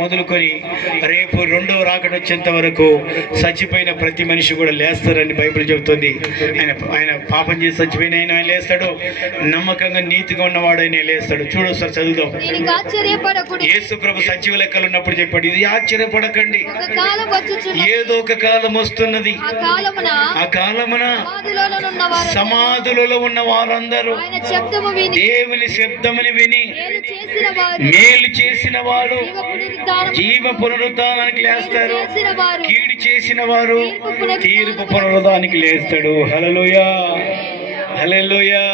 మొదలుకొని రేపు రెండవ రాకడ వచ్చేంత వరకు చచ్చిపోయిన ప్రతి మనిషి కూడా లేస్తారని బైబిల్ చెబుతుంది. ఆయన పాపం చేసి చచ్చిపోయిన ఆయన లేస్తాడు, నమ్మకంగా నీతిగా ఉన్నవాడు ఆయన లేస్తాడు. చూడు సార్, చదువుదాం. యేసు ప్రభు సజీవ లెక్కలు ఉన్నప్పుడు చెప్పాడు, ఇది ఆశ్చర్యపడకండి, ఏదో ఒక కాలం వస్తున్నది, ఆ కాలమున సమాధులలో ఉన్న వారందరూ దేవుని శబ్దముని విని మేలు చేసిన వారు జీవ పునరుద్ధానానికి లేస్తారు, కీడు చేసిన వారు తీర్పు పునరుద్ధానానికి లేస్తాడు. హల్లెలూయా, హల్లెలూయా.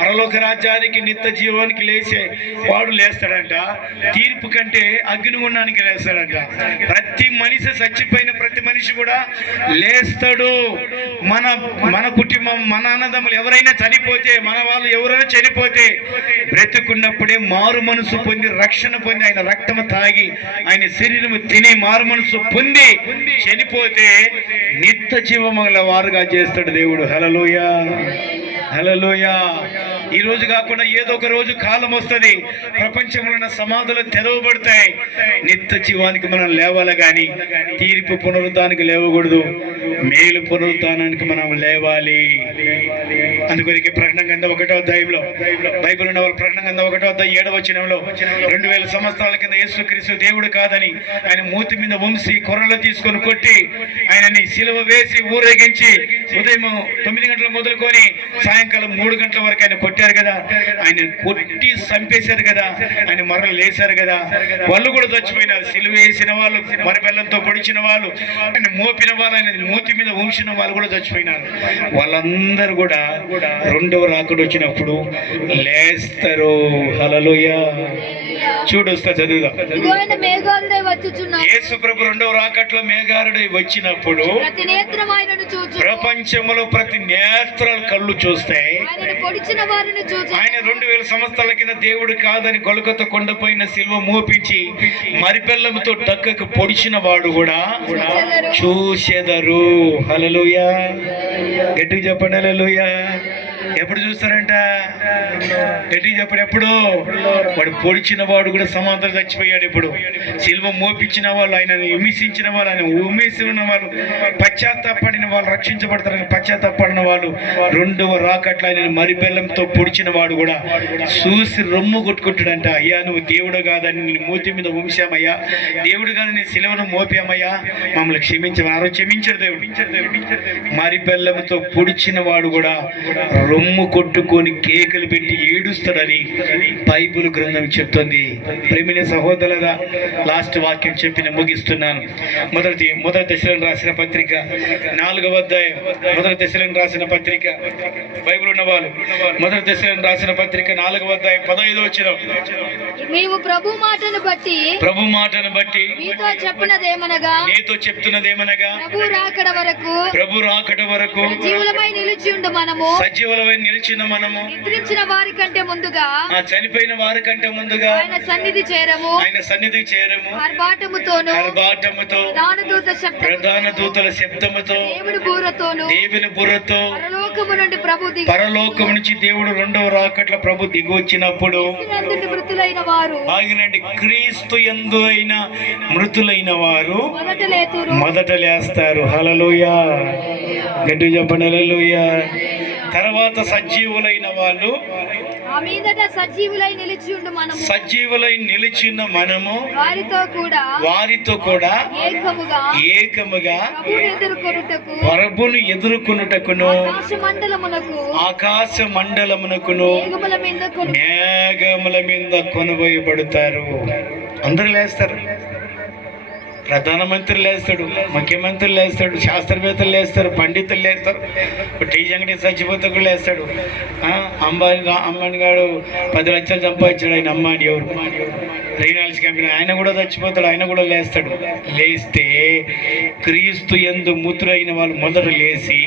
పరలోక రాజ్యానికి నిత్య జీవానికి లేచే వాడు లేస్తాడంట, తీర్పు కంటే అగ్నిగుండానికి లేస్తాడంట. ప్రతి మనిషి చచ్చిపోయిన ప్రతి మనిషి కూడా లేస్తాడు. మన కుటుంబం, మన అన్నదమ్ములు ఎవరైనా చనిపోతే, మన వాళ్ళు ఎవరైనా చనిపోతే బ్రతుకున్నప్పుడే మారు మనసు పొంది రక్షణ పొంది ఆయన రక్తము తాగి ఆయన శరీరము తిని మారు మనసు పొంది చనిపోతే నిత్య జీవముల వారుగా చేస్తాడు దేవుడు. హల్లెలూయా, హల్లెలూయా. ఈ రోజు కాకుండా ఏదో ఒక రోజు కాలం వస్తుంది, ప్రపంచంలో ఉన్న సమాధులు తెరవబడతాయి. నిత్య జీవానికి మనం లేవాలి, కానీ తీర్పు పునరుద్ధానికి లేవకూడదు. మేలు పునరుద్ధానానికి మనం లేవాలి. అందుకొరికి ప్రకటన గ్రంథం 1వ అధ్యాయంలో బైబిల్ ఉన్న వాళ్ళు ప్రకటన గ్రంథం 1వ అధ్యాయం 7వ వచనంలో 2000 సంవత్సరాల కింద యేసుక్రీస్తు దేవుడు కాదని ఆయన మూతి మీద వంసి కొర్రలు తీసుకొని కొట్టి ఆయనని సిలువ వేసి ఊరేగించి ఉదయం 9 గంటల మొదలుకొని సాయంకాలం 3 గంటల వరకు ఆయన కొట్టారు కదా, ఆయన కొట్టి చంపేశారు కదా, ఆయన మరలు లేశారు కదా. వాళ్ళు కూడా చచ్చిపోయినారు. సిలువ వేసిన వాళ్ళు, మరబెల్లంతో పొడిచిన వాళ్ళు, ఆయన మోపిన వాళ్ళు, ఆయన మూతి మీద వంచిన వాళ్ళు కూడా చచ్చిపోయినారు. వాళ్ళందరూ కూడా రెండవ రాకడ వచ్చినప్పుడు లేస్తారు. హల్లెలూయా. చూడొస్తా, చదువుదాం. యేసు ప్రభు రెండవ రాకట్లో మేఘారుడై వచ్చినప్పుడు ప్రపంచంలో ప్రతి నేత్రాలు కళ్ళు చూస్తాయి. ఆయన 2000 సంవత్సరాల కింద దేవుడు కాదని గొలగొత కొండపైన సిలువ మోపించి మరిపెల్లముతో డక్కకు పొడిచిన వాడు కూడా చూసెదరు. హల్లెలూయా. గట్టిగా చెప్పండి, హల్లెలూయా. ఎప్పుడు చూస్తారంట? గట్టిగా చెప్పండి. ఎప్పుడు? వాడు పొడిచిన వాడు కూడా సమాంతరం చచ్చిపోయాడు. ఇప్పుడు సిలువ మోపించిన వాళ్ళు, ఆయన హింసించిన వాళ్ళు, ఆయన ఉమ్మేసిన వాళ్ళు, పశ్చాత్తాపడిన వాళ్ళు రక్షించబడతారని పశ్చాత్తాపడిన వాళ్ళు రెండవ రాకట్ల ఆయన మరిబెల్లంతో పొడిచిన వాడు కూడా చూసి రొమ్ము కొట్టుకుంటాడంట. అయ్యా, నువ్వు దేవుడు కాదని నేను మూతి మీద వంశామయ్యా, దేవుడు కాదని నీ సిలువను మోపామయ్యా, మమ్మల్ని క్షమించమని. ఆ రోజు క్షమించాడు దేవుడు. మరిబెల్లంతో పొడిచిన వాడు కూడా రొమ్ము కొట్టుకొని కేకలు పెట్టి ఏడుస్తాడని బైబిల్ గ్రంథం చెప్తుంది. ప్రేమిన సహోదరులారా, లాస్ట్ వాక్యం చెప్పి నేను ముగిస్తున్నాను. మొదటి దశలను రాసిన పత్రిక 4వ అధ్యాయం, మొదటి దశలను రాసిన పత్రిక, బైబిల్ ఉన్న వాళ్ళు మొదటి దశలను రాసిన పత్రిక 4వ అధ్యాయం 15వ వచనం. మేము ప్రభు మాటను బట్టి నీతో చెప్తున్నదేమనగా ప్రభు రాకడ వరకు సజీవులమై నిలిచిన మనము నిద్రించిన వారి కంటే ముందుగా, చనిపోయిన వారి కంటే ముందుగా ఆయన సన్నిధి చేరము. ఆర్భాటముతోను ప్రధాన దూతల శబ్దముతో దేవుని బూరతో పరలోకము నుంచి దేవుడు రెండవ రాకట్ల ప్రభు దిగి వచ్చినప్పుడు క్రీస్తు యందు అయిన మృతులైన వారు మొదట లేస్తారు. హల్లెలూయా. గట్టిగా చెప్పండి, హల్లెలూయా. తర్వాత సజీవులైన వాళ్ళు సజీవులై నిలిచిన మనము వారితో కూడా ఏకముగా ప్రభువును ఎదుర్కొనుటకును ఆకాశ మండలమునకును మేఘముల మీద కొనుగోయబడతారు. అందరూ లేస్తారు. ప్రధానమంత్రి లేస్తాడు, ముఖ్యమంత్రి లేస్తాడు, శాస్త్రవేత్తలు లేస్తారు, పండితులు లేస్తారు, టీ వెంకటేశ్వర చచ్చిపోతే కూడా లేస్తాడు. అంబానీ గారు 10 లక్షలు సంపాదించాడు. ఆయన అంబానీ ఎవరు? Reliance company. ఆయన కూడా చచ్చిపోతాడు, ఆయన కూడా లేస్తాడు. లేస్తే క్రీస్తు యందు మృతులైన వాళ్ళు మొదట లేచి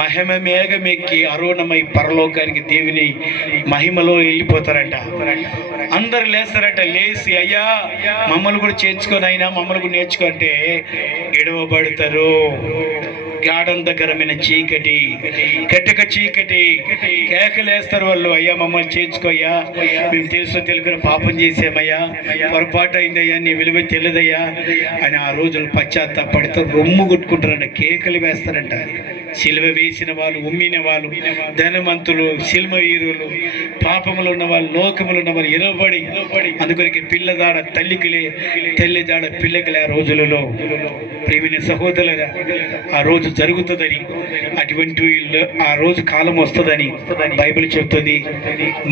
మహిమ మేఘమెక్కి అరుణమై పరలోకానికి దేవుని మహిమలో వెళ్ళిపోతారంట. అందరు లేస్తారంట. లేచి అయ్యా మమ్మల్ని కూడా చేర్చుకొని, అయినా మమ్మల్ని కూడా నేర్చుకుంటే ఎడవబడతారు. గాఢంధకరమైన చీకటి, కట్టక చీకటి కేకలేస్తారు వాళ్ళు. అయ్యా మమ్మల్ని చేర్చుకోయ్యా, మేము తెలుగున పాపం చేసామయ్యా, పొరపాటు అయిందయ్యా, నీ విలువ తెలియదయ్యా అని ఆ రోజులు పశ్చాత్తాపడితో రొమ్ము కొట్టుకుంటారంట, కేకలు వేస్తారంట. సిలువ వేసిన వాళ్ళు, ఉమ్మిన వాళ్ళు, ధనవంతులు, సిల్మ వీరులు, పాపములు ఉన్న వాళ్ళు, లోకములు ఉన్న వాళ్ళు ఎనబడి అందుకొరికి పిల్లదాడ తల్లికిలే, తల్లిదాడ పిల్లకిలే. ఆ రోజులలో ప్రేమైన సహోదరులరా, ఆ రోజు జరుగుతుందని, అటువంటి ఆ రోజు కాలం వస్తుందని బైబిల్ చెప్తుంది.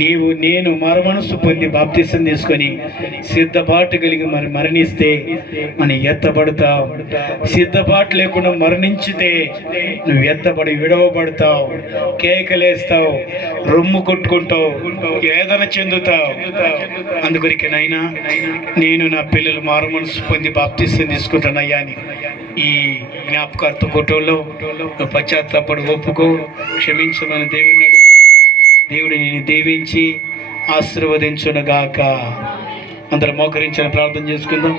నీవు నేను మరమనస్సు పొంది బాప్తిసం తీసుకొని సిద్ధపాటు కలిగి మరణిస్తే మనం ఎత్తబడతావు. సిద్ధపాటు లేకుండా మరణించితే నువ్వు ఎత్తబడి విడవబడతావు, కేకలేస్తావు, రొమ్ము కొట్టుకుంటావు, వేదన చెందుతావు. అందుకొరికి నైనా నేను నా పిల్లలు మారుమనసు పొంది బాప్తిసం తీసుకుంటానయ్యా అని ఈ జ్ఞాపకార్థ కుటుంబంలో పశ్చాత్తాపడి ఒప్పుకో, క్షమించమని దేవుడిని అడుగు. దేవుడు నేను దీవించి ఆశీర్వదించునుగాక. అందరం మోకరించిన ప్రార్థన చేసుకుందాం.